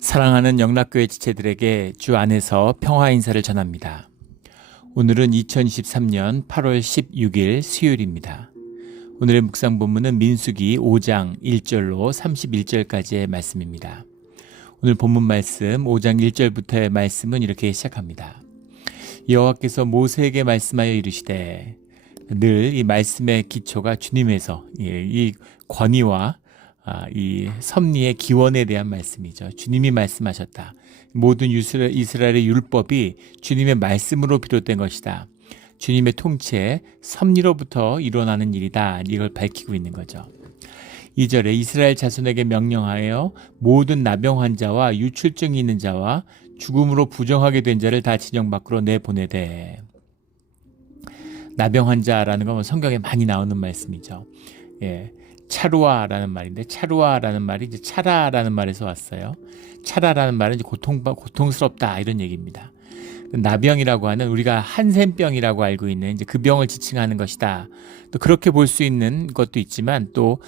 사랑하는 영락교회 지체들에게 주 안에서 평화 인사를 전합니다. 오늘은 2023년 8월 16일 수요일입니다. 오늘의 묵상 본문은 민수기 5장 1절로 31절까지의 말씀입니다. 오늘 본문 말씀 5장 1절부터의 말씀은 이렇게 시작합니다. 여호와께서 모세에게 말씀하여 이르시되, 늘 이 말씀의 기초가 주님에서 이 권위와 이 섭리의 기원에 대한 말씀이죠. 주님이 말씀하셨다. 모든 이스라엘의 율법이 주님의 말씀으로 비롯된 것이다. 주님의 통치에 섭리로부터 일어나는 일이다. 이걸 밝히고 있는 거죠. 2절에 이스라엘 자손에게 명령하여 모든 나병 환자와 유출증이 있는 자와 죽음으로 부정하게 된 자를 다 진영 밖으로 내보내되. 나병 환자라는 건 성경에 많이 나오는 말씀이죠. 차루아라는 말인데, 차루아라는 말이 이제 차라라는 말에서 왔어요. 차라라는 말은 이제 고통스럽다 이런 얘기입니다. 나병이라고 하는 우리가 한센병이라고 알고 있는 이제 그 병을 지칭하는 것이다. 또 그렇게 볼 수 있는 것도 있지만 또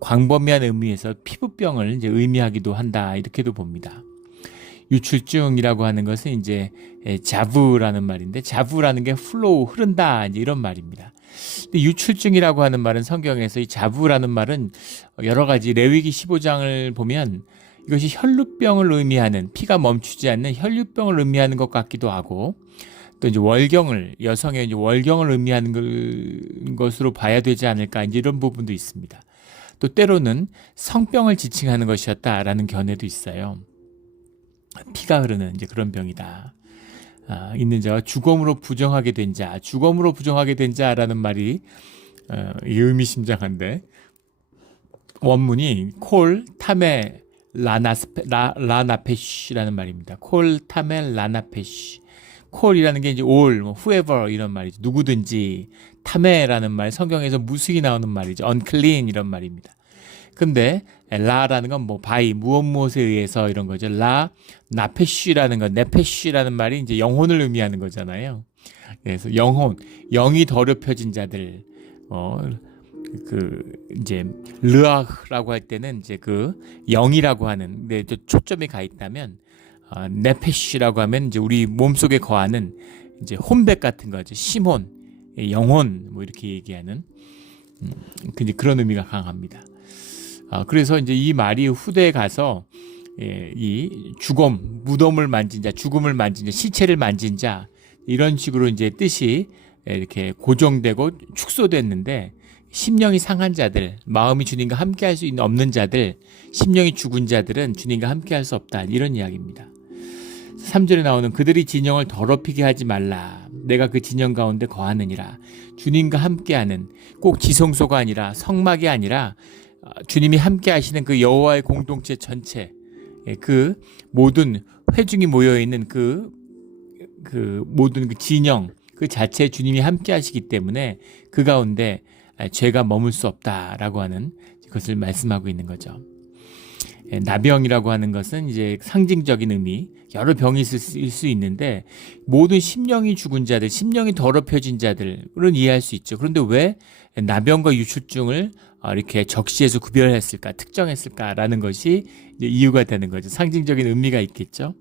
광범위한 의미에서 피부병을 이제 의미하기도 한다 이렇게도 봅니다. 유출증이라고 하는 것은 이제 자부라는 말인데, 자부라는 게 플로우 흐른다 이제 이런 말입니다. 근데 유출증이라고 하는 말은 성경에서 이 자부라는 말은 여러 가지 레위기 15장을 보면 이것이 혈루병을 의미하는, 피가 멈추지 않는 혈루병을 의미하는 것 같기도 하고, 또 이제 월경을, 여성의 이제 월경을 의미하는 것으로 봐야 되지 않을까 이제 이런 부분도 있습니다. 또 때로는 성병을 지칭하는 것이었다라는 견해도 있어요. 피가 흐르는 이제 그런 병이다. 있는 자와 죽음으로 부정하게 된 자, 죽음으로 부정하게 된 자라는 말이 의미심장한데, 원문이 콜 타메 라나페시라는 말입니다. 콜 타메 라나페시. 콜이라는 게 이제 all, whoever 이런 말이죠. 누구든지. 타메라는 말, 성경에서 무수히 나오는 말이죠. unclean 이런 말입니다. 근데 라라는 건 by 무엇에 의해서 이런 거죠. 나페쉬라는 건, 네페쉬라는 말이 이제 영혼을 의미하는 거잖아요. 그래서 영혼, 영이 더럽혀진 자들, 이제 르아흐라고 할 때는 이제 그 영이라고 하는 데 초점이 가 있다면, 네페쉬라고 하면 이제 우리 몸속에 거하는 이제 혼백 같은 거죠. 심혼, 영혼 이렇게 얘기하는 그런 의미가 강합니다. 그래서 이제 이 말이 후대에 가서 이 죽음, 무덤을 만진 자, 죽음을 만진 자, 시체를 만진 자 이런 식으로 이제 뜻이 이렇게 고정되고 축소됐는데, 심령이 상한 자들, 마음이 주님과 함께할 수 없는 자들, 심령이 죽은 자들은 주님과 함께할 수 없다 이런 이야기입니다. 3절에 나오는 그들이 진영을 더럽히게 하지 말라. 내가 그 진영 가운데 거하느니라. 주님과 함께하는, 꼭 지성소가 아니라 성막이 아니라 주님이 함께 하시는 그 여호와의 공동체 전체, 그 모든 회중이 모여있는 그 모든 그 진영 그 자체에 주님이 함께 하시기 때문에 그 가운데 죄가 머물 수 없다라고 하는 것을 말씀하고 있는 거죠. 나병이라고 하는 것은 이제 상징적인 의미, 여러 병이 있을 수 있는데, 모든 심령이 죽은 자들, 심령이 더럽혀진 자들은 이해할 수 있죠. 그런데 왜 나병과 유출증을 이렇게 적시해서 구별했을까, 특정했을까라는 것이 이제 이유가 되는 거죠. 상징적인 의미가 있겠죠.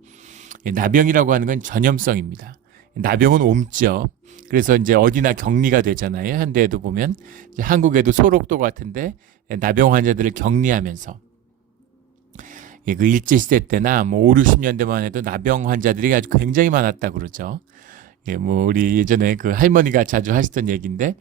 나병이라고 하는 건 전염성입니다. 나병은 옮죠. 그래서 이제 어디나 격리가 되잖아요. 현대에도 보면 한국에도 소록도 같은데 나병 환자들을 격리하면서, 그 일제시대 때나 5, 60년대만 해도 나병 환자들이 아주 굉장히 많았다 그러죠. 우리 예전에 그 할머니가 자주 하시던 얘기인데,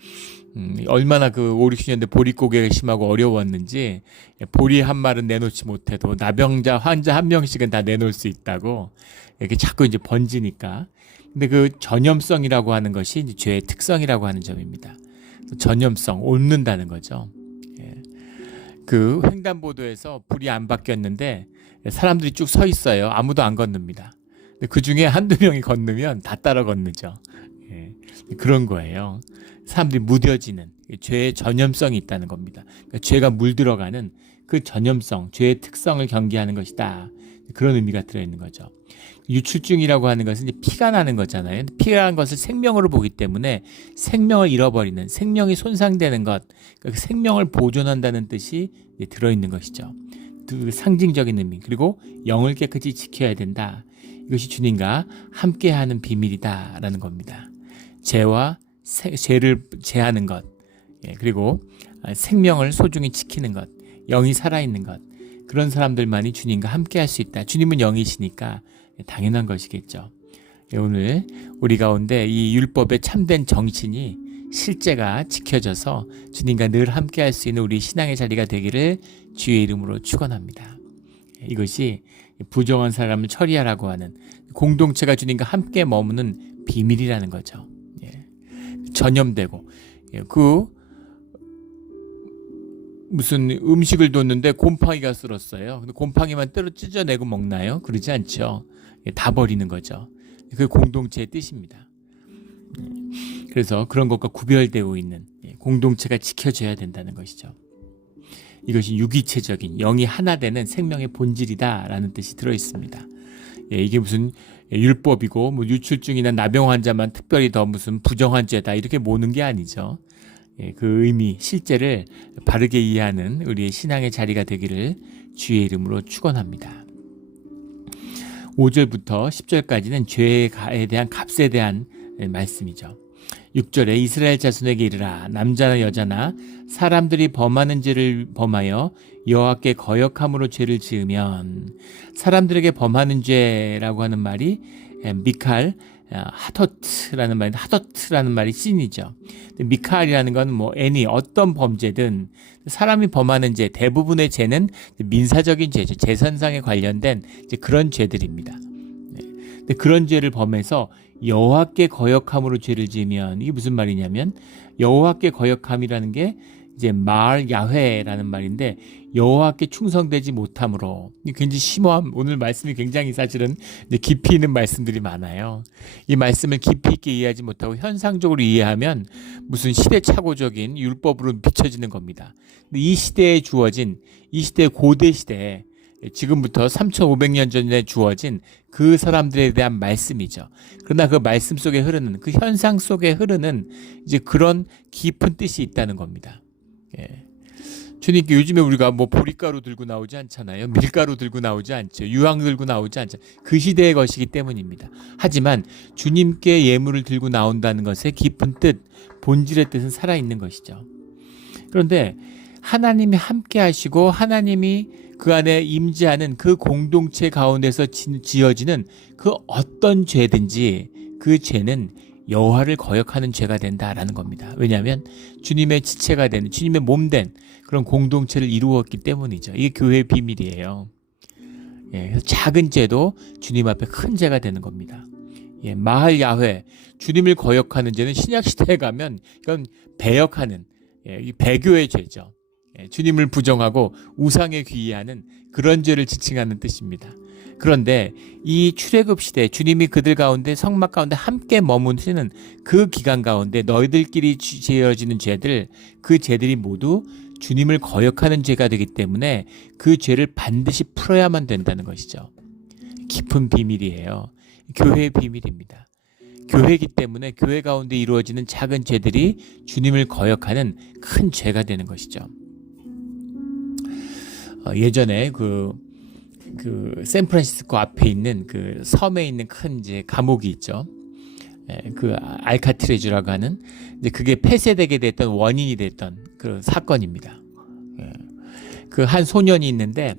얼마나 그 5, 60년대 보릿고개가 심하고 어려웠는지, 보리 한 마리는 내놓지 못해도 나병자 환자 한 명씩은 다 내놓을 수 있다고, 이렇게 자꾸 이제 번지니까. 근데 그 전염성이라고 하는 것이 이제 죄의 특성이라고 하는 점입니다. 전염성, 옮는다는 거죠. 그 횡단보도에서 불이 안 바뀌었는데 사람들이 쭉 서 있어요. 아무도 안 건넙니다. 그 중에 한두 명이 건너면 다 따라 건너죠. 그런 거예요. 사람들이 무뎌지는 죄의 전염성이 있다는 겁니다. 그러니까 죄가 물들어가는 그 전염성, 죄의 특성을 경계하는 것이다. 그런 의미가 들어있는 거죠. 유출증이라고 하는 것은 이제 피가 나는 거잖아요. 피가 나는 것을 생명으로 보기 때문에 생명을 잃어버리는, 생명이 손상되는 것, 그러니까 생명을 보존한다는 뜻이 들어있는 것이죠. 그 상징적인 의미, 그리고 영을 깨끗이 지켜야 된다. 이것이 주님과 함께하는 비밀이다라는 겁니다. 죄를 제하는 것, 그리고 생명을 소중히 지키는 것, 영이 살아있는 것, 그런 사람들만이 주님과 함께할 수 있다. 주님은 영이시니까 당연한 것이겠죠. 오늘 우리 가운데 이 율법의 참된 정신이 실제가 지켜져서 주님과 늘 함께할 수 있는 우리 신앙의 자리가 되기를 주의 이름으로 축원합니다. 이것이 부정한 사람을 처리하라고 하는 공동체가 주님과 함께 머무는 비밀이라는 거죠. 전염되고 무슨 음식을 뒀는데 곰팡이가 쓸었어요. 근데 곰팡이만 찢어내고 먹나요? 그러지 않죠. 다 버리는 거죠. 그 공동체의 뜻입니다. 그래서 그런 것과 구별되어 있는 공동체가 지켜져야 된다는 것이죠. 이것이 유기체적인 영이 하나 되는 생명의 본질이다라는 뜻이 들어있습니다. 이게 무슨 율법이고 뭐 유출증이나 나병 환자만 특별히 더 무슨 부정한 죄다 이렇게 모는 게 아니죠. 그 의미, 실제를 바르게 이해하는 우리의 신앙의 자리가 되기를 주의 이름으로 축원합니다. 5절부터 10절까지는 죄에 대한 값에 대한 말씀이죠. 6절에 이스라엘 자손에게 이르라. 남자나 여자나 사람들이 범하는 죄를 범하여 여호와께 거역함으로 죄를 지으면, 사람들에게 범하는 죄라고 하는 말이 미칼 하도트라는 말인데, 하도트라는 말이 씬이죠. 미칼이라는 건 뭐 애니 어떤 범죄든 사람이 범하는 죄, 대부분의 죄는 민사적인 죄죠. 재산상에 관련된 이제 그런 죄들입니다. 근데 그런 죄를 범해서 여호와께 거역함으로 죄를 지으면, 이게 무슨 말이냐면 여호와께 거역함이라는 게 이제 말 야훼라는 말인데, 여호와께 충성되지 못함으로, 굉장히 심오한, 오늘 말씀이 굉장히 사실은 이제 깊이 있는 말씀들이 많아요. 이 말씀을 깊이 있게 이해하지 못하고 현상적으로 이해하면 무슨 시대착오적인 율법으로 비춰지는 겁니다. 근데 이 시대에 주어진, 이 시대 고대 시대에 지금부터 3,500년 전에 주어진 그 사람들에 대한 말씀이죠. 그러나 그 말씀 속에 흐르는, 그 현상 속에 흐르는 이제 그런 깊은 뜻이 있다는 겁니다. 주님께 요즘에 우리가 뭐 보리가루 들고 나오지 않잖아요. 밀가루 들고 나오지 않죠. 유황 들고 나오지 않죠. 그 시대의 것이기 때문입니다. 하지만 주님께 예물을 들고 나온다는 것의 깊은 뜻, 본질의 뜻은 살아있는 것이죠. 그런데 하나님이 함께 하시고 하나님이 그 안에 임재하는 그 공동체 가운데서 지어지는 그 어떤 죄든지 그 죄는 여호와를 거역하는 죄가 된다라는 겁니다. 왜냐하면 주님의 지체가 되는, 주님의 몸된 그런 공동체를 이루었기 때문이죠. 이게 교회의 비밀이에요. 그래서 작은 죄도 주님 앞에 큰 죄가 되는 겁니다. 마할 야훼, 주님을 거역하는 죄는 신약 시대에 가면 이건 배역하는, 배교의 죄죠. 주님을 부정하고 우상에 귀의하는 그런 죄를 지칭하는 뜻입니다. 그런데 이 출애굽 시대, 주님이 그들 가운데 성막 가운데 함께 머무시는 그 기간 가운데 너희들끼리 지어지는 죄들, 그 죄들이 모두 주님을 거역하는 죄가 되기 때문에 그 죄를 반드시 풀어야만 된다는 것이죠. 깊은 비밀이에요. 교회의 비밀입니다. 교회이기 때문에 교회 가운데 이루어지는 작은 죄들이 주님을 거역하는 큰 죄가 되는 것이죠. 예전에 그 샌프란시스코 앞에 있는 그 섬에 있는 큰 이제 감옥이 있죠. 그 알카트레즈라고 하는, 이제 그게 폐쇄되게 됐던 원인이 됐던 그 사건입니다. 그 한 소년이 있는데,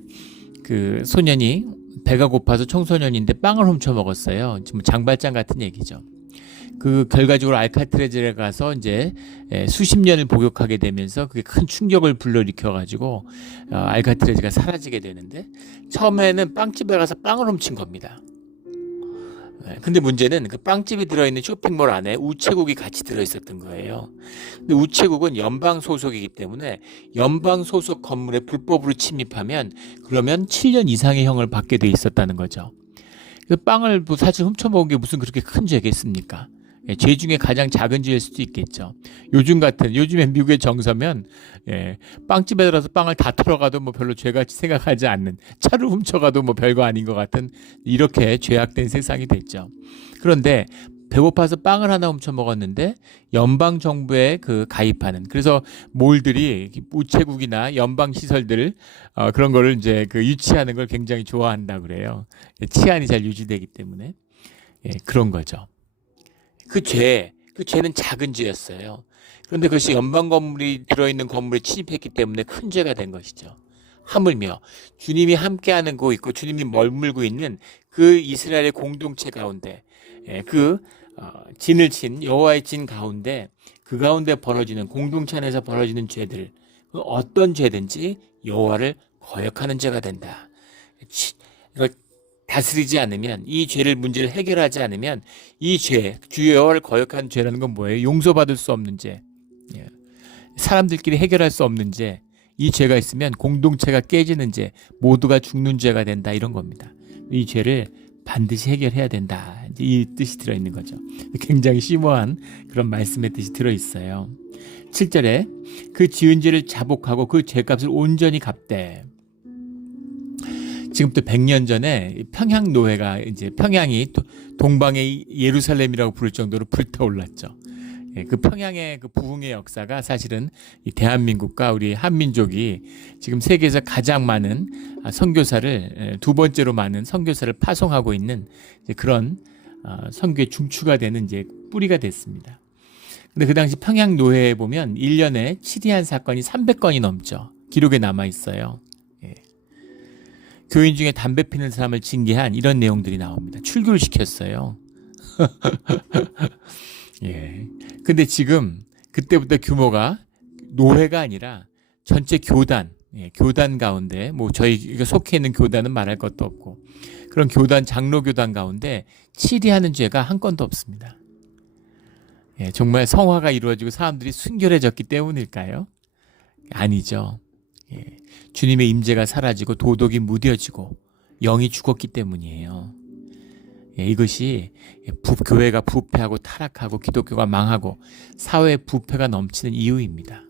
그 소년이 배가 고파서 청소년인데 빵을 훔쳐 먹었어요. 지금 장발장 같은 얘기죠. 그 결과적으로 알카트레즈에 가서 이제 수십 년을 복역하게 되면서 그게 큰 충격을 불러일으켜가지고 알카트레즈가 사라지게 되는데, 처음에는 빵집에 가서 빵을 훔친 겁니다. 근데 문제는 그 빵집이 들어있는 쇼핑몰 안에 우체국이 같이 들어있었던 거예요. 근데 우체국은 연방 소속이기 때문에 연방 소속 건물에 불법으로 침입하면 그러면 7년 이상의 형을 받게 돼 있었다는 거죠. 그 빵을 사실 훔쳐먹은 게 무슨 그렇게 큰 죄겠습니까? 죄 중에 가장 작은 죄일 수도 있겠죠. 요즘에 미국의 정서면 빵집에 들어서 빵을 다 털어가도 뭐 별로 죄같이 생각하지 않는, 차를 훔쳐가도 뭐 별거 아닌 것 같은, 이렇게 죄악된 세상이 됐죠. 그런데 배고파서 빵을 하나 훔쳐 먹었는데 연방 정부에 그 가입하는, 그래서 몰들이 우체국이나 연방 시설들 그런 거를 이제 그 유치하는 걸 굉장히 좋아한다 그래요. 치안이 잘 유지되기 때문에. 예, 그런 거죠. 그 죄는 작은 죄였어요. 그런데 그것이 연방 건물이 들어있는 건물에 침입했기 때문에 큰 죄가 된 것이죠. 하물며 주님이 함께하는 곳 있고 주님이 머물고 있는 그 이스라엘의 공동체 가운데, 그 진을 친 여호와의 진 가운데, 그 가운데 벌어지는 공동체 안에서 벌어지는 죄들, 그 어떤 죄든지 여호와를 거역하는 죄가 된다. 이걸 다스리지 않으면, 이 죄를 문제를 해결하지 않으면, 이 죄, 주 여호와를 거역하는 죄라는 건 뭐예요? 용서받을 수 없는 죄, 사람들끼리 해결할 수 없는 죄, 이 죄가 있으면 공동체가 깨지는 죄, 모두가 죽는 죄가 된다, 이런 겁니다. 이 죄를 반드시 해결해야 된다, 이 뜻이 들어있는 거죠. 굉장히 심오한 그런 말씀의 뜻이 들어있어요. 7절에 그 지은 죄를 자복하고 그 죄값을 온전히 갚되. 지금부터 100년 전에 평양 노예가, 이제 평양이 동방의 예루살렘이라고 부를 정도로 불타올랐죠. 그 평양의 그 부흥의 역사가 사실은 이 대한민국과 우리 한민족이 지금 세계에서 가장 많은 선교사를, 두 번째로 많은 선교사를 파송하고 있는 그런 선교의 중추가 되는 이제 뿌리가 됐습니다. 근데 그 당시 평양 노예에 보면 1년에 치리한 사건이 300건이 넘죠. 기록에 남아 있어요. 교인 중에 담배 피는 사람을 징계한 이런 내용들이 나옵니다. 출교를 시켰어요. 예. 근데 지금 그때부터 규모가 노회가 아니라 전체 교단, 교단 가운데, 뭐 저희가 속해 있는 교단은 말할 것도 없고, 그런 교단, 장로 교단 가운데 치리하는 죄가 한 건도 없습니다. 예, 정말 성화가 이루어지고 사람들이 순결해졌기 때문일까요? 아니죠. 예, 주님의 임재가 사라지고 도덕이 무뎌지고 영이 죽었기 때문이에요. 예, 이것이 교회가 부패하고 타락하고 기독교가 망하고 사회에 부패가 넘치는 이유입니다.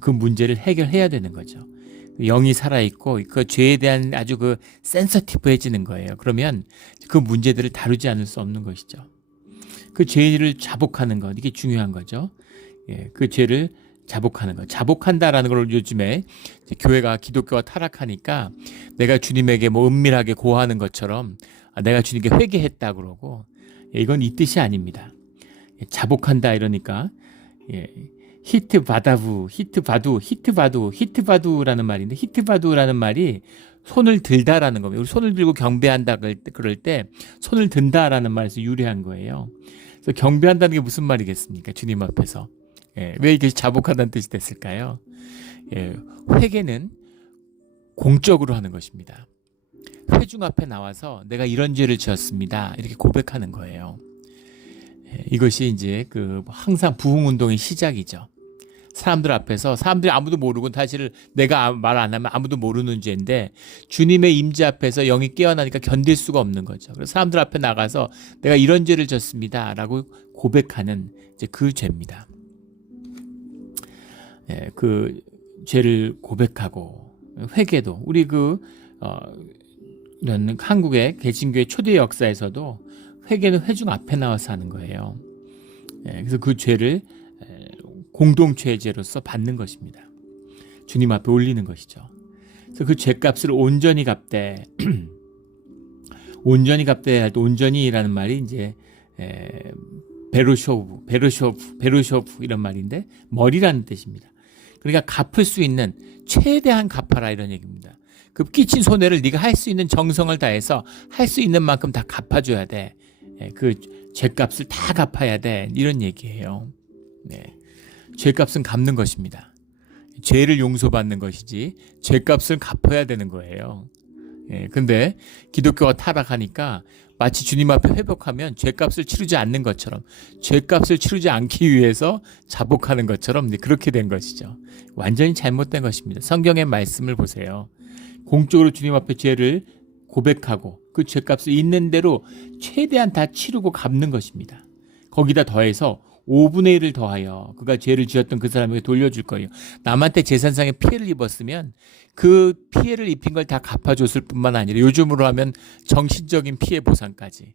그 문제를 해결해야 되는 거죠. 영이 살아있고 그 죄에 대한 아주 그 센서티브해지는 거예요. 그러면 그 문제들을 다루지 않을 수 없는 것이죠. 그 죄를 자복하는 것, 이게 중요한 거죠. 예, 그 죄를 자복하는 것. 자복한다라는 걸 요즘에 교회가, 기독교가 타락하니까 내가 주님에게 뭐 은밀하게 고하는 것처럼 내가 주님께 회개했다 그러고, 이건 이 뜻이 아닙니다. 자복한다 이러니까 히트바두라는 말인데, 히트바두라는 말이 손을 들다라는 겁니다. 우리 손을 들고 경배한다 그럴 때 손을 든다라는 말에서 유래한 거예요. 그래서 경배한다는 게 무슨 말이겠습니까? 주님 앞에서. 왜 이게 자복한다는 뜻이 됐을까요? 회개는 공적으로 하는 것입니다. 회중 앞에 나와서 내가 이런 죄를 지었습니다, 이렇게 고백하는 거예요. 이것이 이제 그 항상 부흥운동의 시작이죠. 사람들 앞에서, 사람들이 아무도 모르고, 사실 내가 말 안 하면 아무도 모르는 죄인데 주님의 임재 앞에서 영이 깨어나니까 견딜 수가 없는 거죠. 그래서 사람들 앞에 나가서 내가 이런 죄를 졌습니다 라고 고백하는 이제 그 죄입니다. 그 죄를 고백하고 회개도, 우리 이런 한국의 개신교의 초대 역사에서도 회개는 회중 앞에 나와서 하는 거예요. 그래서 그 죄를 공동체의 죄로서 받는 것입니다. 주님 앞에 올리는 것이죠. 그래서 그 죄값을 온전히 갚되. 온전히 갚되 할 때, 온전히라는 말이 이제 베로쇼프 이런 말인데, 머리라는 뜻입니다. 그러니까 갚을 수 있는 최대한 갚아라, 이런 얘기입니다. 그 끼친 손해를 네가 할 수 있는 정성을 다해서 할 수 있는 만큼 다 갚아줘야 돼. 그 죄값을 다 갚아야 돼, 이런 얘기예요. 죄값은 갚는 것입니다. 죄를 용서받는 것이지 죄값을 갚아야 되는 거예요. 근데 기독교가 타락하니까 마치 주님 앞에 회복하면 죄값을 치르지 않는 것처럼, 죄값을 치르지 않기 위해서 자복하는 것처럼 그렇게 된 것이죠. 완전히 잘못된 것입니다. 성경의 말씀을 보세요. 공적으로 주님 앞에 죄를 고백하고 그 죄값을 있는 대로 최대한 다 치르고 갚는 것입니다. 거기다 더해서 5분의 1을 더하여 그가 죄를 지었던 그 사람에게 돌려줄 거예요. 남한테 재산상의 피해를 입었으면 그 피해를 입힌 걸 다 갚아줬을 뿐만 아니라 요즘으로 하면 정신적인 피해 보상까지.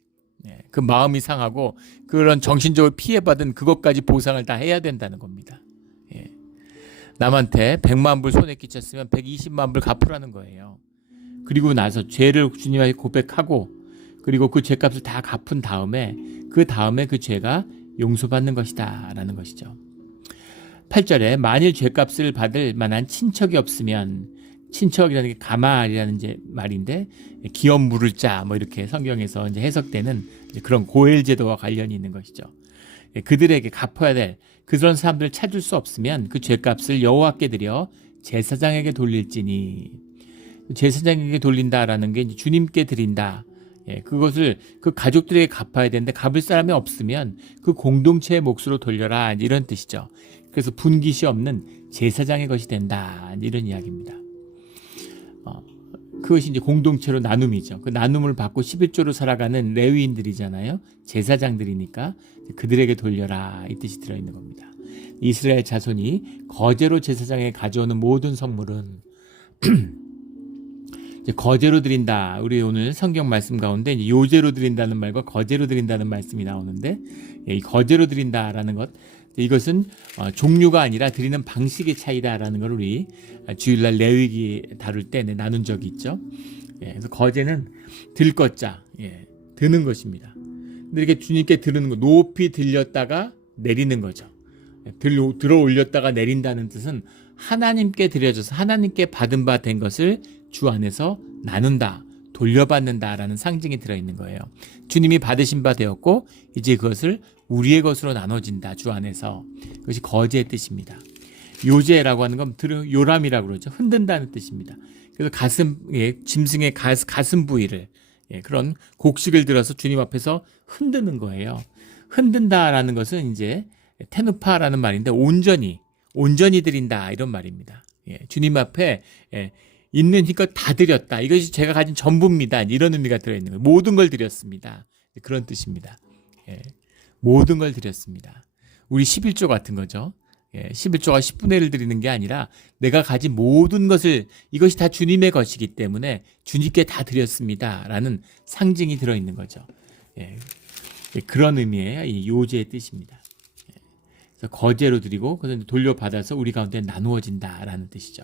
그 마음이 상하고 그런 정신적으로 피해받은 그것까지 보상을 다 해야 된다는 겁니다. 예. 남한테 100만 불 손해 끼쳤으면 120만 불 갚으라는 거예요. 그리고 나서 죄를 주님에게 고백하고 그리고 그 죄값을 다 갚은 다음에 그 죄가 용서받는 것이다 라는 것이죠. 8절에 만일 죄값을 받을 만한 친척이 없으면, 친척이라는 게 가말이라는 이제 말인데 기업 물을 자 뭐 이렇게 성경에서 이제 해석되는 이제 그런 고엘 제도와 관련이 있는 것이죠. 그들에게 갚아야 될 그런 사람들을 찾을 수 없으면 그 죄값을 여호와께 드려 제사장에게 돌릴지니, 제사장에게 돌린다라는 게 이제 주님께 드린다. 그것을 그 가족들에게 갚아야 되는데 갚을 사람이 없으면 그 공동체의 몫으로 돌려라 이런 뜻이죠. 그래서 분깃이 없는 제사장의 것이 된다 이런 이야기입니다. 그것이 이제 공동체로 나눔이죠. 그 나눔을 받고 11조로 살아가는 레위인들이잖아요. 제사장들이니까 그들에게 돌려라 이 뜻이 들어있는 겁니다. 이스라엘 자손이 거제로 제사장에 가져오는 모든 선물은 이제 거제로 드린다. 우리 오늘 성경 말씀 가운데 이제 요제로 드린다는 말과 거제로 드린다는 말씀이 나오는데, 이 거제로 드린다라는 것, 이것은 종류가 아니라 드리는 방식의 차이다라는 걸 우리 주일날 레위기 다룰 때 나눈 적이 있죠. 그래서 거제는 들 것자, 드는 것입니다. 근데 이렇게 주님께 드는 거, 높이 들렸다가 내리는 거죠. 들어 올렸다가 내린다는 뜻은 하나님께 드려져서 하나님께 받은 바 된 것을 주 안에서 나눈다, 돌려받는다라는 상징이 들어있는 거예요. 주님이 받으신 바 되었고 이제 그것을 우리의 것으로 나눠진다, 주 안에서. 그것이 거제의 뜻입니다. 요제라고 하는 건 요람이라고 그러죠. 흔든다는 뜻입니다. 그래서 짐승의 가슴 부위를, 그런 곡식을 들어서 주님 앞에서 흔드는 거예요. 흔든다라는 것은 이제 테누파라는 말인데 온전히 드린다 이런 말입니다. 주님 앞에 있는 힘껏 다 드렸다. 이것이 제가 가진 전부입니다. 이런 의미가 들어있는 거예요. 모든 걸 드렸습니다. 그런 뜻입니다. 모든 걸 드렸습니다. 우리 11조 같은 거죠. 11조가 10분의 1을 드리는 게 아니라 내가 가진 모든 것을, 이것이 다 주님의 것이기 때문에 주님께 다 드렸습니다 라는 상징이 들어있는 거죠. 그런 의미예요. 이 요제의 뜻입니다. 그래서 거제로 드리고 그래서 돌려받아서 우리 가운데 나누어진다라는 뜻이죠.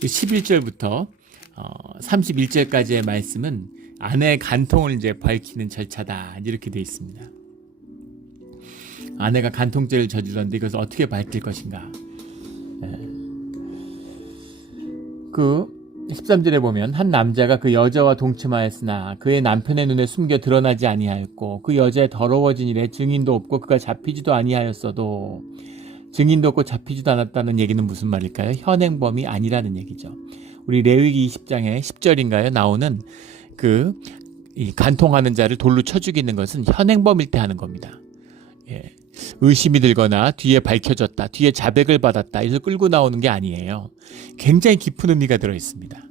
11절부터 31절까지의 말씀은 아내의 간통을 이제 밝히는 절차다 이렇게 되어 있습니다. 아내가 간통죄를 저질렀는데 이것을 어떻게 밝힐 것인가. 그 13절에 보면 한 남자가 그 여자와 동침하였으나 그의 남편의 눈에 숨겨 드러나지 아니하였고 그 여자의 더러워진 일에 증인도 없고 그가 잡히지도 아니하였어도, 증인도 없고 잡히지도 않았다는 얘기는 무슨 말일까요? 현행범이 아니라는 얘기죠. 우리 레위기 20장에 10절인가요? 나오는 이 간통하는 자를 돌로 쳐 죽이는 것은 현행범일 때 하는 겁니다. 의심이 들거나 뒤에 밝혀졌다, 뒤에 자백을 받았다, 이래서 끌고 나오는 게 아니에요. 굉장히 깊은 의미가 들어있습니다.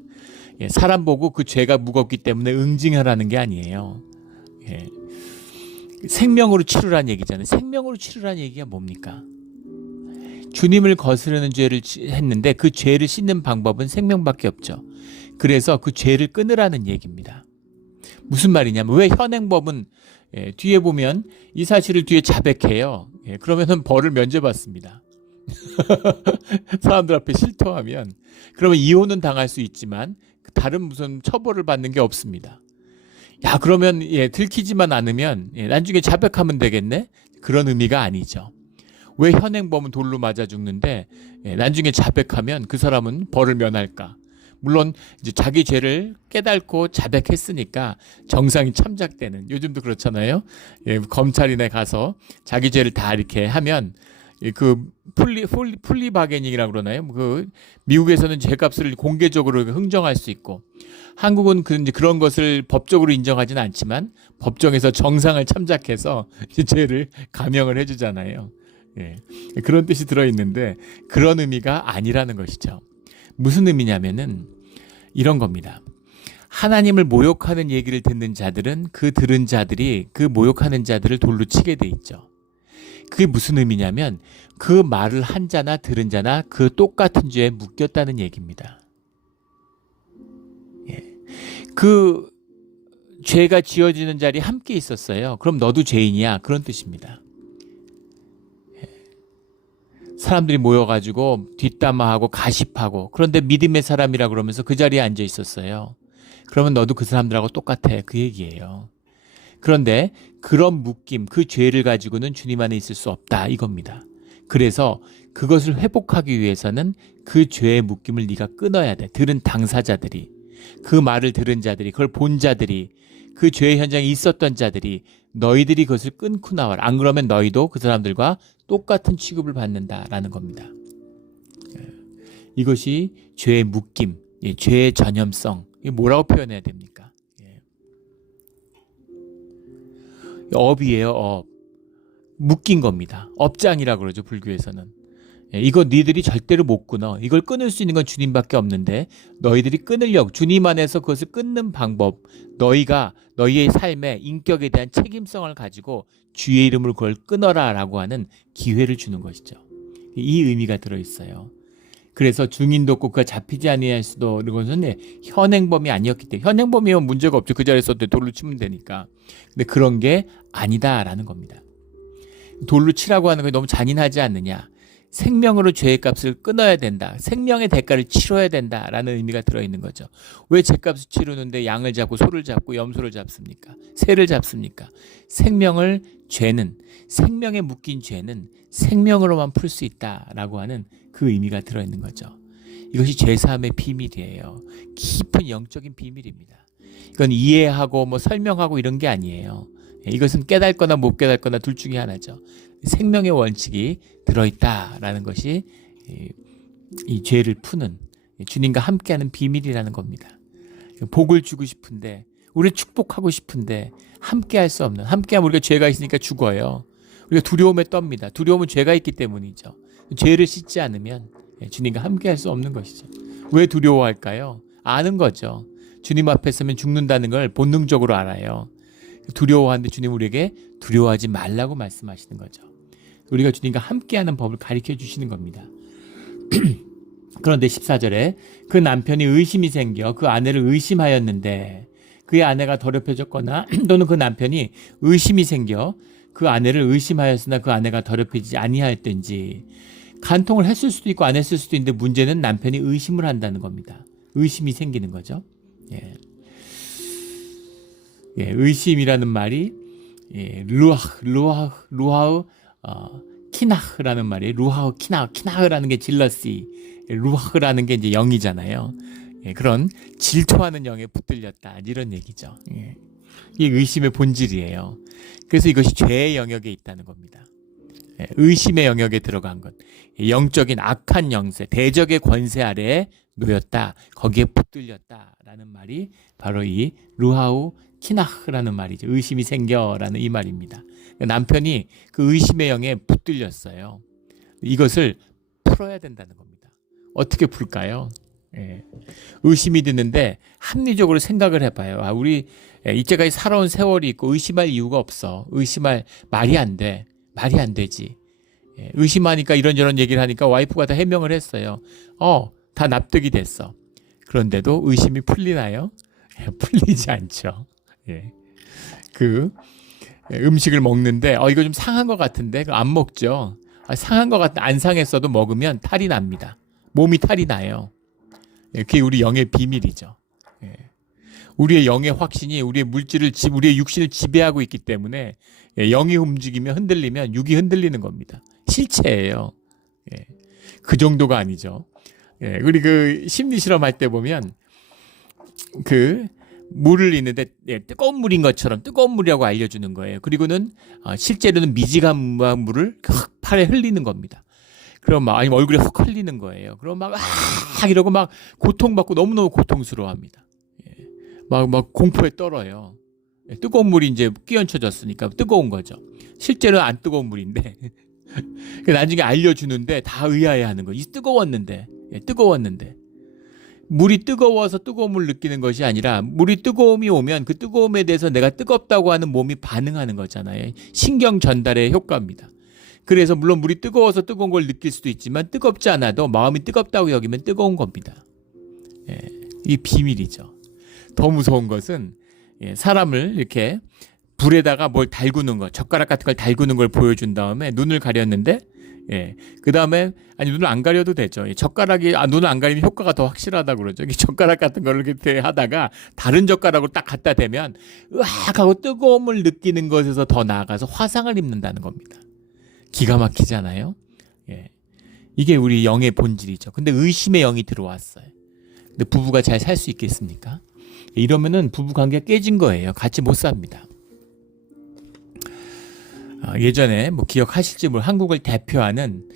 사람 보고 그 죄가 무겁기 때문에 응징하라는 게 아니에요. 생명으로 치르라는 얘기잖아요. 생명으로 치르라는 얘기가 뭡니까? 주님을 거스르는 죄를 했는데 그 죄를 씻는 방법은 생명밖에 없죠. 그래서 그 죄를 끊으라는 얘기입니다. 무슨 말이냐면, 왜 현행법은 뒤에 보면 이 사실을 뒤에 자백해요. 그러면은 벌을 면제받습니다. 사람들 앞에 실토하면 그러면 이혼은 당할 수 있지만 다른 무슨 처벌을 받는 게 없습니다. 야, 그러면 들키지만 않으면 나중에 자백하면 되겠네? 그런 의미가 아니죠. 왜 현행범은 돌로 맞아 죽는데 나중에 자백하면 그 사람은 벌을 면할까? 물론 이제 자기 죄를 깨닫고 자백했으니까 정상이 참작되는, 요즘도 그렇잖아요. 검찰인에 가서 자기 죄를 다 이렇게 하면 그 플리 바게닝이라고 그러나요? 그 미국에서는 죄값을 공개적으로 흥정할 수 있고, 한국은 그런 것을 법적으로 인정하지는 않지만 법정에서 정상을 참작해서 죄를 감형을 해주잖아요. 그런 뜻이 들어있는데 그런 의미가 아니라는 것이죠. 무슨 의미냐면은 이런 겁니다. 하나님을 모욕하는 얘기를 듣는 자들은 그 들은 자들이 그 모욕하는 자들을 돌로 치게 돼 있죠. 그게 무슨 의미냐면 그 말을 한 자나 들은 자나 그 똑같은 죄에 묶였다는 얘기입니다. 그 죄가 지어지는 자리에 함께 있었어요. 그럼 너도 죄인이야. 그런 뜻입니다. 사람들이 모여가지고 뒷담화하고 가십하고 그런데 믿음의 사람이라 그러면서 그 자리에 앉아 있었어요. 그러면 너도 그 사람들하고 똑같아. 그 얘기예요. 그런데 그런 묶임, 그 죄를 가지고는 주님 안에 있을 수 없다 이겁니다. 그래서 그것을 회복하기 위해서는 그 죄의 묶임을 네가 끊어야 돼. 들은 당사자들이, 그 말을 들은 자들이, 그걸 본 자들이, 그 죄의 현장에 있었던 자들이 너희들이 그것을 끊고 나와라. 안 그러면 너희도 그 사람들과 똑같은 취급을 받는다라는 겁니다. 이것이 죄의 묶임, 죄의 전염성. 이게 뭐라고 표현해야 됩니까? 업이에요, 업. 묶인 겁니다. 업장이라고 그러죠, 불교에서는. 이거 니들이 절대로 못 끊어. 이걸 끊을 수 있는 건 주님밖에 없는데 너희들이 끊으려고 주님 안에서 그것을 끊는 방법, 너희가 너희의 삶의 인격에 대한 책임성을 가지고 주의 이름으로 그걸 끊어라 라고 하는 기회를 주는 것이죠. 이 의미가 들어있어요. 그래서 증인도 없고 그가 잡히지 아니할 수도 이런 것은 현행범이 아니었기 때문에, 현행범이면 문제가 없죠. 그 자리에서 돌로 치면 되니까. 근데 그런 게 아니다라는 겁니다. 돌로 치라고 하는 게 너무 잔인하지 않느냐. 생명으로 죄의 값을 끊어야 된다. 생명의 대가를 치러야 된다라는 의미가 들어있는 거죠. 왜 죄값을 치르는데 양을 잡고 소를 잡고 염소를 잡습니까? 새를 잡습니까? 죄는, 생명에 묶인 죄는 생명으로만 풀 수 있다라고 하는 그 의미가 들어있는 거죠. 이것이 죄사함의 비밀이에요. 깊은 영적인 비밀입니다. 이건 이해하고 설명하고 이런 게 아니에요. 이것은 깨닫거나 못 깨닫거나 둘 중에 하나죠. 생명의 원칙이 들어있다라는 것이 이 죄를 푸는, 주님과 함께하는 비밀이라는 겁니다. 복을 주고 싶은데, 우리를 축복하고 싶은데 함께할 수 없는, 함께하면 우리가 죄가 있으니까 죽어요. 우리가 두려움에 떱니다. 두려움은 죄가 있기 때문이죠. 죄를 씻지 않으면 주님과 함께할 수 없는 것이죠. 왜 두려워할까요? 아는 거죠. 주님 앞에 서면 죽는다는 걸 본능적으로 알아요. 두려워하는데 주님 우리에게 두려워하지 말라고 말씀하시는 거죠. 우리가 주님과 함께하는 법을 가르쳐 주시는 겁니다. 그런데 14절에 그 남편이 의심이 생겨 그 아내를 의심하였는데 그의 아내가 더럽혀졌거나 또는 그 남편이 의심이 생겨 그 아내를 의심하였으나 그 아내가 더럽혀지지 아니하였든지, 간통을 했을 수도 있고 안 했을 수도 있는데 문제는 남편이 의심을 한다는 겁니다. 의심이 생기는 거죠. 의심이라는 말이 루하우 키나흐라는 말이에요. 루하우 키나흐라는 게 질러시, 루하흐라는 게 이제 영이잖아요. 그런 질투하는 영에 붙들렸다 이런 얘기죠. 이게 의심의 본질이에요. 그래서 이것이 죄의 영역에 있다는 겁니다. 의심의 영역에 들어간 것, 영적인 악한 영세, 대적의 권세 아래에 놓였다, 거기에 붙들렸다라는 말이 바로 이 루하우 키나흐라는 말이죠. 의심이 생겨라는 이 말입니다. 남편이 그 의심의 영에 붙들렸어요. 이것을 풀어야 된다는 겁니다. 어떻게 풀까요? 의심이 드는데 합리적으로 생각을 해봐요. 우리 이때까지 살아온 세월이 있고 의심할 이유가 없어. 의심할 말이 안 돼. 말이 안 되지. 의심하니까 이런저런 얘기를 하니까 와이프가 다 해명을 했어요. 다 납득이 됐어. 그런데도 의심이 풀리나요? 풀리지 않죠. 그 음식을 먹는데 이거 좀 상한 것 같은데 안 먹죠. 상한 것 같다, 안 상했어도 먹으면 탈이 납니다. 몸이 탈이 나요. 그게 우리 영의 비밀이죠. 우리의 영의 확신이 우리의 물질을, 우리의 육신을 지배하고 있기 때문에 영이 움직이면, 흔들리면 육이 흔들리는 겁니다. 실체예요. 그 정도가 아니죠. 우리 그 심리 실험할 때 보면 그 물을 있는데 뜨거운 물인 것처럼 뜨거운 물이라고 알려주는 거예요. 그리고는 실제로는 미지근한 물을 팔에 흘리는 겁니다. 그럼 아니면 얼굴에 훅 흘리는 거예요. 그럼 이러고 고통받고 너무너무 고통스러워합니다. 막 공포에 떨어요. 뜨거운 물이 이제 끼얹혀졌으니까 뜨거운 거죠. 실제로는 안 뜨거운 물인데 나중에 알려주는데 다 의아해하는 거예요. 뜨거웠는데 물이 뜨거워서 뜨거움을 느끼는 것이 아니라 물이 뜨거움이 오면 그 뜨거움에 대해서 내가 뜨겁다고 하는 몸이 반응하는 거잖아요. 신경 전달의 효과입니다. 그래서 물론 물이 뜨거워서 뜨거운 걸 느낄 수도 있지만 뜨겁지 않아도 마음이 뜨겁다고 여기면 뜨거운 겁니다. 이 비밀이죠. 더 무서운 것은 사람을 이렇게 불에다가 뭘 달구는 거, 젓가락 같은 걸 달구는 걸 보여준 다음에 눈을 가렸는데, 그 다음에 아니 눈을 안 가려도 되죠. 젓가락이 눈을 안 가리면 효과가 더 확실하다고 그러죠. 젓가락 같은 걸 이렇게 하다가 다른 젓가락으로 딱 갖다 대면 으악 하고 뜨거움을 느끼는 것에서 더 나아가서 화상을 입는다는 겁니다. 기가 막히잖아요. 이게 우리 영의 본질이죠. 근데 의심의 영이 들어왔어요. 근데 부부가 잘 살 수 있겠습니까? 이러면은 부부 관계가 깨진 거예요. 같이 못 삽니다. 예전에 뭐 기억하실지 한국을 대표하는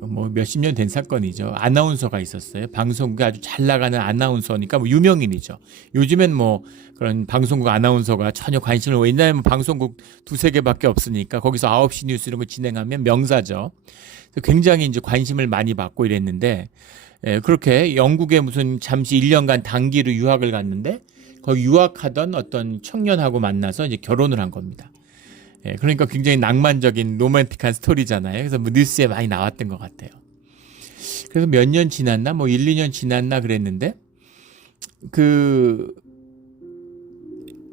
뭐 몇십 년 된 사건이죠. 아나운서가 있었어요. 방송국에 아주 잘 나가는 아나운서니까 뭐 유명인이죠. 요즘엔 뭐 그런 방송국 아나운서가 전혀 관심을, 왜냐하면 방송국 두세 개밖에 없으니까 거기서 9시 뉴스 이런 거 진행하면 명사죠. 굉장히 이제 관심을 많이 받고 이랬는데, 그렇게 영국에 무슨 잠시 1년간 단기로 유학을 갔는데 거기 유학하던 어떤 청년하고 만나서 이제 결혼을 한 겁니다. 그러니까 굉장히 낭만적인 로맨틱한 스토리잖아요. 그래서 뭐 뉴스에 많이 나왔던 것 같아요. 그래서 몇 년 지났나, 뭐 1, 2년 지났나 그랬는데,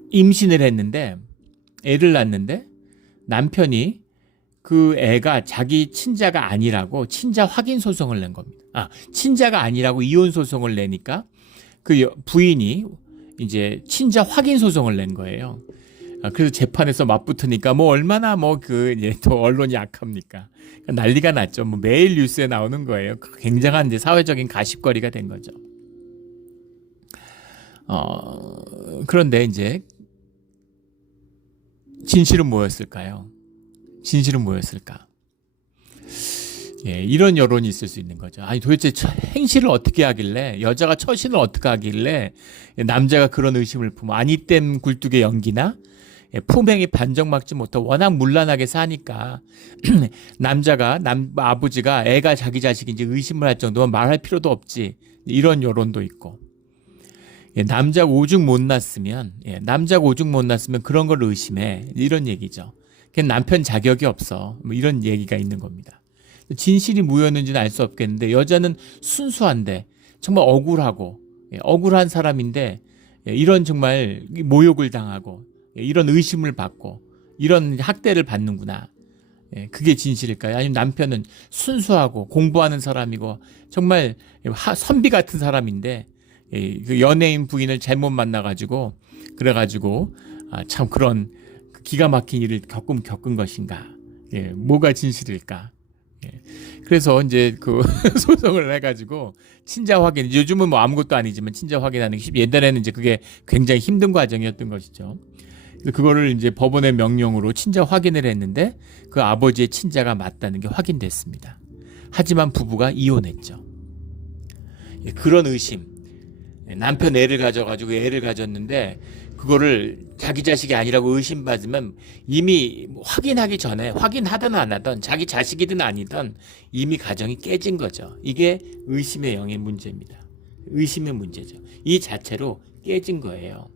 임신을 했는데, 애를 낳는데, 남편이 그 애가 자기 친자가 아니라고 친자 확인 소송을 낸 겁니다. 친자가 아니라고 이혼 소송을 내니까 그 부인이 이제 친자 확인 소송을 낸 거예요. 그래서 재판에서 맞붙으니까 뭐 얼마나 이제 또 언론이 약합니까? 난리가 났죠. 뭐 매일 뉴스에 나오는 거예요. 굉장한 이제 사회적인 가십거리가 된 거죠. 그런데 이제 진실은 뭐였을까요? 진실은 뭐였을까? 이런 여론이 있을 수 있는 거죠. 아니 도대체 행실을 어떻게 하길래, 여자가 처신을 어떻게 하길래 남자가 그런 의심을 품어. 아니땜 굴뚝의 연기나 품행이 반정막지 못하고 워낙 문란하게 사니까 남자가 아버지가 애가 자기 자식인지 의심을 할 정도면 말할 필요도 없지, 이런 여론도 있고, 남자가 오죽 못났으면 그런 걸 의심해, 이런 얘기죠. 걔 남편 자격이 없어, 뭐 이런 얘기가 있는 겁니다. 진실이 뭐였는지는 알 수 없겠는데, 여자는 순수한데 정말 억울한 사람인데 이런 정말 모욕을 당하고 이런 의심을 받고 이런 학대를 받는구나. 그게 진실일까요? 아니면 남편은 순수하고 공부하는 사람이고 정말 선비 같은 사람인데 그 연예인 부인을 잘못 만나가지고 그래가지고 참 그런 기가 막힌 일을 겪은 것인가? 뭐가 진실일까? 그래서 이제 그 소송을 해가지고 친자 확인, 요즘은 뭐 아무것도 아니지만 친자 확인하는 게 옛날에는 이제 그게 굉장히 힘든 과정이었던 것이죠. 그거를 이제 법원의 명령으로 친자 확인을 했는데 그 아버지의 친자가 맞다는 게 확인됐습니다. 하지만 부부가 이혼했죠. 그런 의심, 남편 애를 가졌는데 그거를 자기 자식이 아니라고 의심받으면 이미 확인하기 전에, 확인하든 안 하든 자기 자식이든 아니든 이미 가정이 깨진 거죠. 이게 의심의 영의 문제입니다. 의심의 문제죠. 이 자체로 깨진 거예요.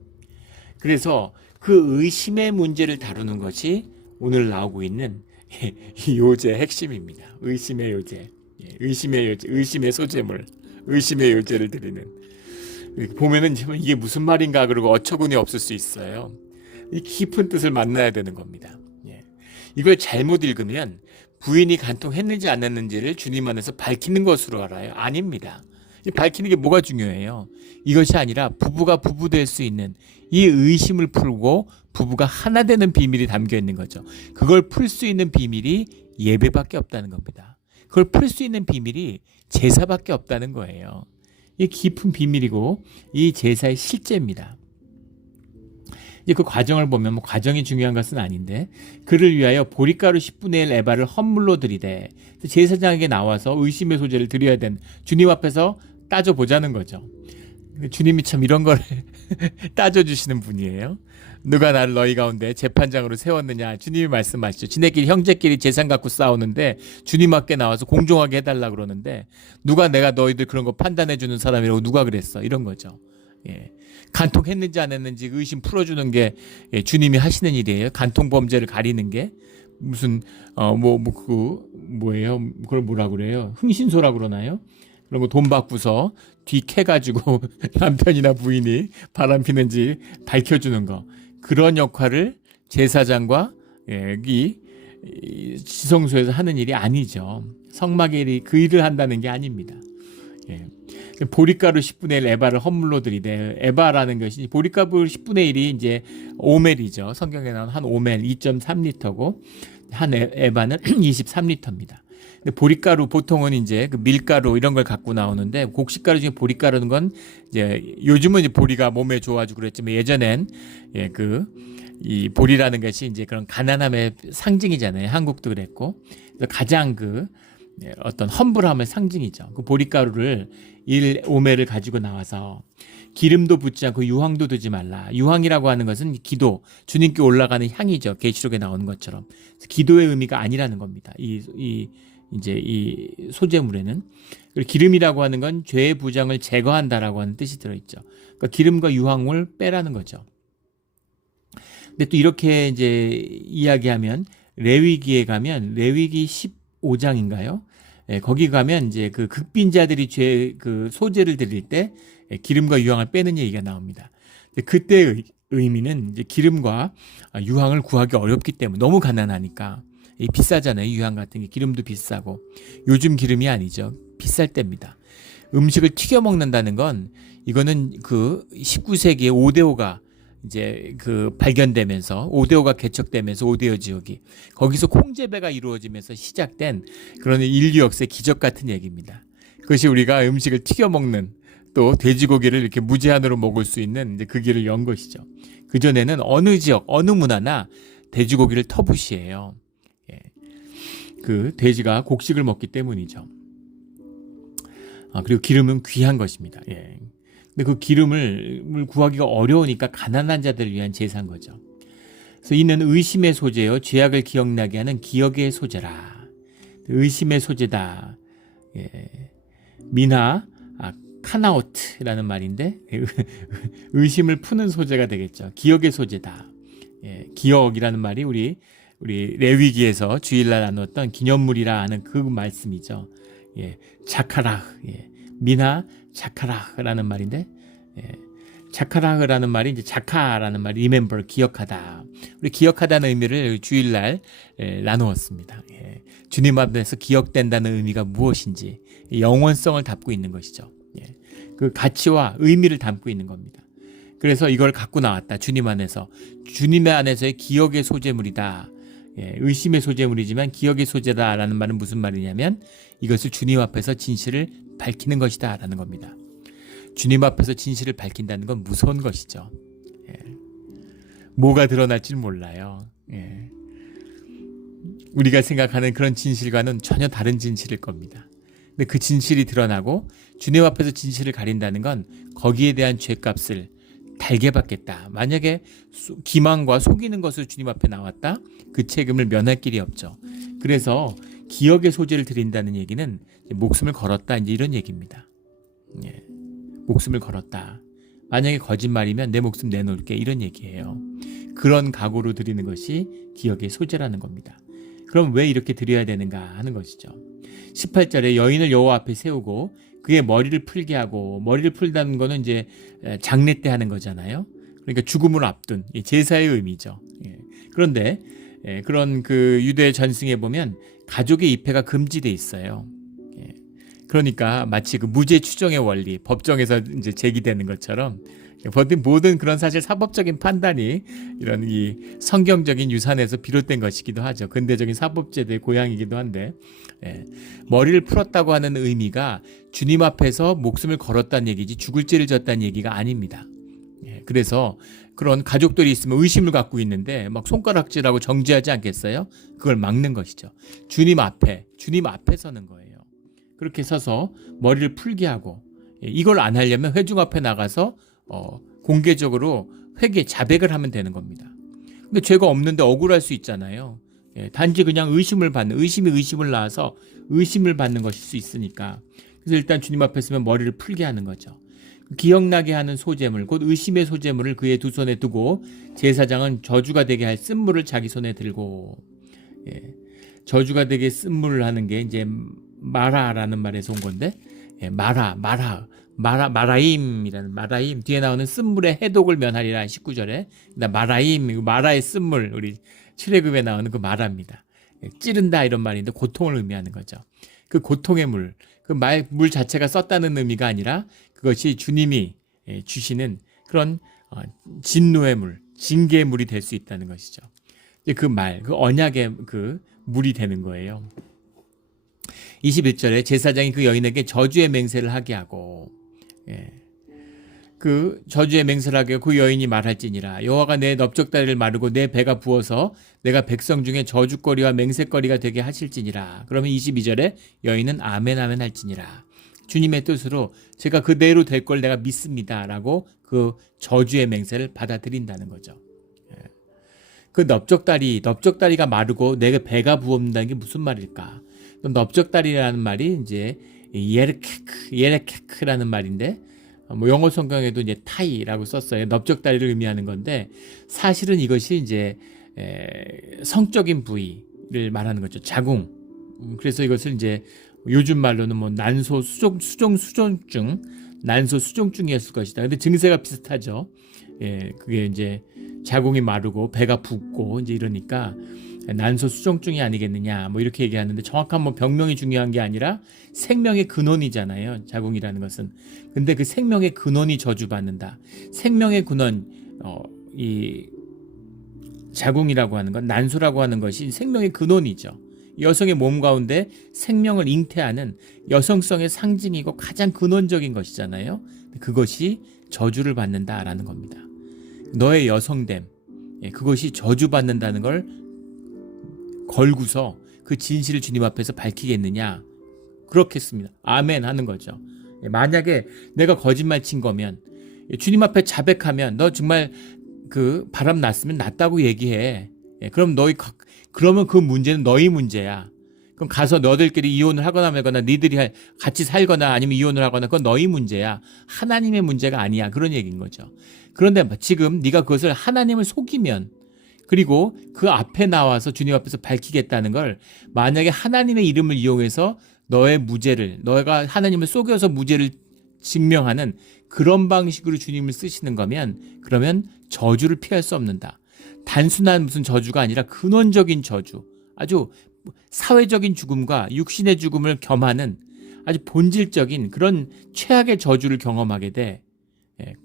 그래서 그 의심의 문제를 다루는 것이 오늘 나오고 있는 이 요제의 핵심입니다. 의심의 요제, 의심의 소재물, 의심의 요제를 드리는. 보면은 이게 무슨 말인가 그러고 어처구니 없을 수 있어요. 이 깊은 뜻을 만나야 되는 겁니다. 이걸 잘못 읽으면 부인이 간통했는지 안 했는지를 주님 안에서 밝히는 것으로 알아요. 아닙니다. 밝히는 게 뭐가 중요해요? 이것이 아니라 부부가 부부 될 수 있는 이 의심을 풀고 부부가 하나 되는 비밀이 담겨 있는 거죠. 그걸 풀 수 있는 비밀이 예배밖에 없다는 겁니다. 그걸 풀 수 있는 비밀이 제사밖에 없다는 거예요. 이게 깊은 비밀이고 이 제사의 실제입니다. 이제 그 과정을 보면 뭐 과정이 중요한 것은 아닌데, 그를 위하여 보리가루 10분의 1 에바를 헌물로 드리되, 제사장에게 나와서 의심의 소재를 드려야 되는, 주님 앞에서 따져보자는 거죠. 주님이 참 이런 걸 따져주시는 분이에요. 누가 나를 너희 가운데 재판장으로 세웠느냐. 주님이 말씀하시죠. 지네끼리 형제끼리 재산 갖고 싸우는데 주님 앞에 나와서 공정하게 해달라 그러는데 누가 내가 너희들 그런 거 판단해주는 사람이라고 누가 그랬어. 이런 거죠. 간통했는지 안 했는지 의심 풀어주는 게 주님이 하시는 일이에요. 간통 범죄를 가리는 게 무슨 뭐예요? 그걸 뭐라 그래요? 흥신소라 그러나요? 그런 거 돈 받고서 뒤 캐가지고 남편이나 부인이 바람 피는지 밝혀주는 거, 그런 역할을 제사장과 이 지성소에서 하는 일이 아니죠. 성막의 일이 그 일을 한다는 게 아닙니다. 예. 보리가루 10분의 1 에바를 헌물로 드리되, 에바라는 것이 보리가루 10분의 1이 이제 오멜이죠. 성경에 나온 한 오멜 2.3리터고 한 에바는 23리터입니다. 근데 보리가루 보통은 이제 그 밀가루 이런 걸 갖고 나오는데, 곡식가루 중에 보리가루는 건 이제 요즘은 이제 보리가 몸에 좋아지고 그랬지만 예전엔 이 보리라는 것이 이제 그런 가난함의 상징이잖아요. 한국도 그랬고. 그래서 가장 어떤 험불함의 상징이죠. 그 보리가루를 1오멜을 가지고 나와서 기름도 붓지 않고 유황도 두지 말라. 유황이라고 하는 것은 기도, 주님께 올라가는 향이죠. 계시록에 나오는 것처럼. 기도의 의미가 아니라는 겁니다. 이 소재물에는. 그리고 기름이라고 하는 건 죄의 부정을 제거한다라고 하는 뜻이 들어있죠. 그러니까 기름과 유황을 빼라는 거죠. 근데 또 이렇게 이제 이야기하면 레위기에 가면 레위기 15장인가요? 거기 가면 이제 그 극빈자들이 그 소재를 드릴 때 기름과 유황을 빼는 얘기가 나옵니다. 그때의 의미는 이제 기름과 유황을 구하기 어렵기 때문에, 너무 가난하니까. 비싸잖아요. 유황 같은 게 기름도 비싸고. 요즘 기름이 아니죠. 비쌀 때입니다. 음식을 튀겨 먹는다는 건, 이거는 그 19세기에 오데오가 이제 발견되면서, 오데오가 개척되면서, 오데오 지역이 거기서 콩재배가 이루어지면서 시작된 그런 인류 역사의 기적 같은 얘기입니다. 그것이 우리가 음식을 튀겨 먹는, 또 돼지고기를 이렇게 무제한으로 먹을 수 있는 이제 그 길을 연 것이죠. 그 전에는 어느 지역, 어느 문화나 돼지고기를 터부시해요. 그 돼지가 곡식을 먹기 때문이죠. 그리고 기름은 귀한 것입니다. 근데 그 기름을 구하기가 어려우니까 가난한 자들을 위한 제사인 거죠. 그래서 이는 의심의 소재요, 죄악을 기억나게 하는 기억의 소재라. 의심의 소재다. 미나 카나오트라는 말인데, 의심을 푸는 소재가 되겠죠. 기억의 소재다. 기억이라는 말이 우리 레위기에서 주일날 나눴던 기념물이라 하는 그 말씀이죠. 자카라, 미나 자카라라는 말인데, 자카라라는 말이 이제 자카라는 말이 remember, 기억하다. 우리 기억하다는 의미를 주일날 나누었습니다. 주님 앞에서 기억된다는 의미가 무엇인지 영원성을 담고 있는 것이죠. 그 가치와 의미를 담고 있는 겁니다. 그래서 이걸 갖고 나왔다. 주님 안에서의 기억의 소재물이다. 의심의 소재물이지만 기억의 소재다라는 말은 무슨 말이냐면, 이것을 주님 앞에서 진실을 밝히는 것이다 라는 겁니다. 주님 앞에서 진실을 밝힌다는 건 무서운 것이죠. 뭐가 드러날지 몰라요. 우리가 생각하는 그런 진실과는 전혀 다른 진실일 겁니다. 근데 그 진실이 드러나고 주님 앞에서 진실을 가린다는 건 거기에 대한 죄값을 달게 받겠다. 만약에 기만과 속이는 것을 주님 앞에 나왔다, 그 책임을 면할 길이 없죠. 그래서 기억의 소재를 드린다는 얘기는 목숨을 걸었다, 이제 이런 얘기입니다. 목숨을 걸었다. 만약에 거짓말이면 내 목숨 내놓을게, 이런 얘기예요. 그런 각오로 드리는 것이 기억의 소재라는 겁니다. 그럼 왜 이렇게 드려야 되는가 하는 것이죠. 18절에 여인을 여호와 앞에 세우고 그의 머리를 풀게 하고, 머리를 풀다는 거는 이제 장례 때 하는 거잖아요. 그러니까 죽음을 앞둔 제사의 의미죠. 그런데 그런 그 유대 전승에 보면 가족의 입회가 금지돼 있어요. 그러니까 마치 그 무죄 추정의 원리, 법정에서 이제 제기되는 것처럼 모든 그런 사실 사법적인 판단이 이런 이 성경적인 유산에서 비롯된 것이기도 하죠. 근대적인 사법제도의 고향이기도 한데, 머리를 풀었다고 하는 의미가 주님 앞에서 목숨을 걸었다는 얘기지 죽을 죄를 졌다는 얘기가 아닙니다. 그래서 그런 가족들이 있으면 의심을 갖고 있는데 막 손가락질하고 정죄하지 않겠어요? 그걸 막는 것이죠. 주님 앞에 서는 거예요. 그렇게 서서 머리를 풀게 하고, 이걸 안 하려면 회중 앞에 나가서 공개적으로 자백을 하면 되는 겁니다. 근데 죄가 없는데 억울할 수 있잖아요. 단지 그냥 의심이 의심을 낳아서 의심을 받는 것일 수 있으니까. 그래서 일단 주님 앞에 서면 머리를 풀게 하는 거죠. 기억나게 하는 소재물, 곧 의심의 소재물을 그의 두 손에 두고, 제사장은 저주가 되게 할 쓴물을 자기 손에 들고, 저주가 되게 쓴물을 하는 게 이제 마라라는 말에서 온 건데, 마라임이라는 마라임 뒤에 나오는 쓴물의 해독을 면하리라 19절에 마라임 마라의 쓴물 우리 출애굽에 나오는 그 마라입니다. 찌른다 이런 말인데 고통을 의미하는 거죠. 그 고통의 물, 그 물 자체가 썼다는 의미가 아니라 그것이 주님이 주시는 그런 진노의 물, 징계의 물이 될 수 있다는 것이죠. 그 말, 그 언약의 그 물이 되는 거예요. 21절에 제사장이 그 여인에게 저주의 맹세를 하게 하고 그 저주의 맹세를 하게 하고 그 여인이 말할지니라 여호와가 내 넓적다리를 마르고 내 배가 부어서 내가 백성 중에 저주거리와 맹세거리가 되게 하실지니라. 그러면 22절에 여인은 아멘 아멘 할지니라. 주님의 뜻으로 제가 그대로 될 걸 내가 믿습니다 라고 그 저주의 맹세를 받아들인다는 거죠. 그 넓적다리가 마르고 내가 배가 부었다는 게 무슨 말일까? 넓적다리라는 말이 이제 예레케크라는 말인데 영어 성경에도 이제 타이라고 썼어요. 넓적다리를 의미하는 건데 사실은 이것이 이제 성적인 부위를 말하는 거죠. 자궁. 그래서 이것을 이제 요즘 말로는 뭐 난소 수종증, 난소 수종증이었을 것이다. 근데 증세가 비슷하죠. 그게 이제 자궁이 마르고 배가 붓고 이제 이러니까 난소 수종증이 아니겠느냐 뭐 이렇게 얘기하는데 정확한 뭐 병명이 중요한 게 아니라 생명의 근원이잖아요. 자궁이라는 것은. 근데 그 생명의 근원이 저주받는다. 생명의 근원 이 자궁이라고 하는 건 난소라고 하는 것이 생명의 근원이죠. 여성의 몸 가운데 생명을 잉태하는 여성성의 상징이고 가장 근원적인 것이잖아요. 그것이 저주를 받는다라는 겁니다. 너의 여성됨, 그것이 저주받는다는 걸 걸고서 그 진실을 주님 앞에서 밝히겠느냐? 그렇겠습니다. 아멘 하는 거죠. 만약에 내가 거짓말 친 거면 주님 앞에 자백하면 너 정말 그 바람 났으면 났다고 얘기해. 그러면 그 문제는 너희 문제야. 그럼 가서 너들끼리 이혼을 하거나 말거나 니들이 같이 살거나 아니면 이혼을 하거나 그건 너희 문제야. 하나님의 문제가 아니야. 그런 얘기인 거죠. 그런데 지금 네가 그것을 하나님을 속이면 그리고 그 앞에 나와서 주님 앞에서 밝히겠다는 걸 만약에 하나님의 이름을 이용해서 너의 무죄를 너가 하나님을 속여서 무죄를 증명하는 그런 방식으로 주님을 쓰시는 거면 그러면 저주를 피할 수 없는다. 단순한 무슨 저주가 아니라 근원적인 저주, 아주 사회적인 죽음과 육신의 죽음을 겸하는 아주 본질적인 그런 최악의 저주를 경험하게 돼.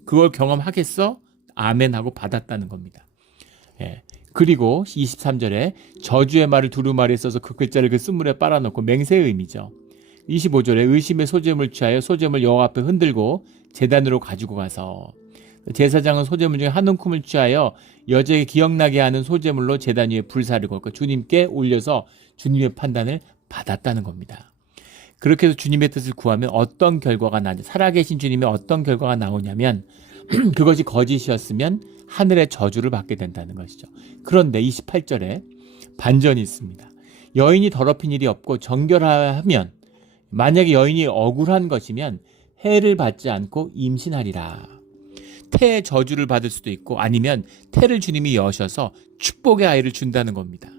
그걸 경험하겠어? 아멘하고 받았다는 겁니다. 그리고 23절에 저주의 말을 두루마리에 써서 그 글자를 그 쓴물에 빨아넣고 맹세의 의미죠. 25절에 의심의 소재물 취하여 소재물 여호와 앞에 흔들고 제단으로 가지고 가서 제사장은 소재물 중에 한 움큼을 취하여 여자에게 기억나게 하는 소재물로 제단 위에 불사르고 주님께 올려서 주님의 판단을 받았다는 겁니다. 그렇게 해서 주님의 뜻을 구하면 어떤 결과가 나냐, 살아계신 주님의 어떤 결과가 나오냐면 그것이 거짓이었으면 하늘의 저주를 받게 된다는 것이죠. 그런데 28절에 반전이 있습니다. 여인이 더럽힌 일이 없고 정결하면 만약에 여인이 억울한 것이면 해를 받지 않고 임신하리라. 태의 저주를 받을 수도 있고 아니면 태를 주님이 여셔서 축복의 아이를 준다는 겁니다.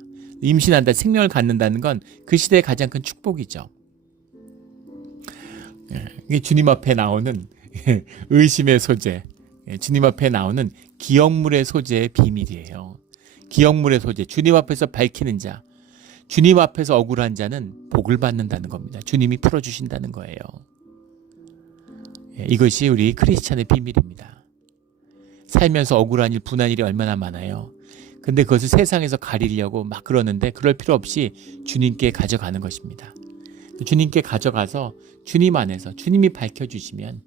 임신한다, 생명을 갖는다는 건 그 시대의 가장 큰 축복이죠. 이게 주님 앞에 나오는 의심의 소재, 주님 앞에 나오는 기억물의 소재의 비밀이에요. 기억물의 소재, 주님 앞에서 밝히는 자, 주님 앞에서 억울한 자는 복을 받는다는 겁니다. 주님이 풀어주신다는 거예요. 이것이 우리 크리스찬의 비밀입니다. 살면서 억울한 일, 분한 일이 얼마나 많아요. 근데 그것을 세상에서 가리려고 막 그러는데 그럴 필요 없이 주님께 가져가는 것입니다. 주님께 가져가서 주님 안에서 주님이 밝혀주시면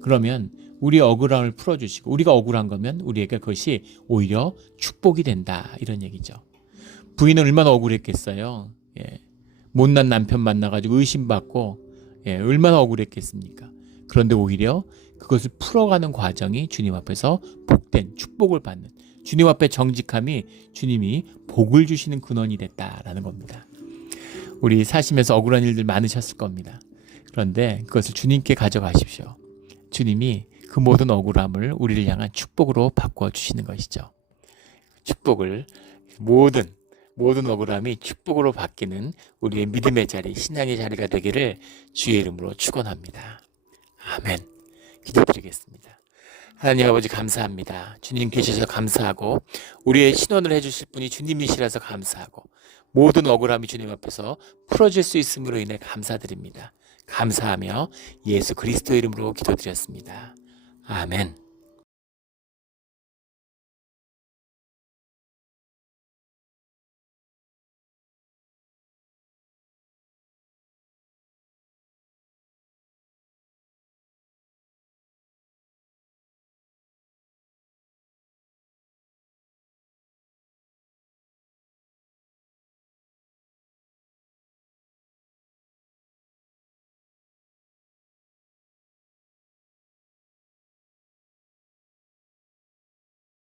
그러면 우리의 억울함을 풀어주시고 우리가 억울한 거면 우리에게 그것이 오히려 축복이 된다 이런 얘기죠. 부인은 얼마나 억울했겠어요. 못난 남편 만나가지고 의심받고 얼마나 억울했겠습니까. 그런데 오히려 그것을 풀어가는 과정이 주님 앞에서 복된 축복을 받는 주님 앞에 정직함이 주님이 복을 주시는 근원이 됐다라는 겁니다. 우리 사시면서 억울한 일들 많으셨을 겁니다. 그런데 그것을 주님께 가져가십시오. 주님이 그 모든 억울함을 우리를 향한 축복으로 바꿔 주시는 것이죠. 축복을 모든 모든 억울함이 축복으로 바뀌는 우리의 믿음의 자리, 신앙의 자리가 되기를 주의 이름으로 축원합니다. 아멘. 기도드리겠습니다. 하나님 아버지 감사합니다. 주님 계셔서 감사하고 우리의 신원을 해주실 분이 주님이시라서 감사하고 모든 억울함이 주님 앞에서 풀어질 수 있음으로 인해 감사드립니다. 감사하며 예수 그리스도 이름으로 기도드렸습니다. 아멘.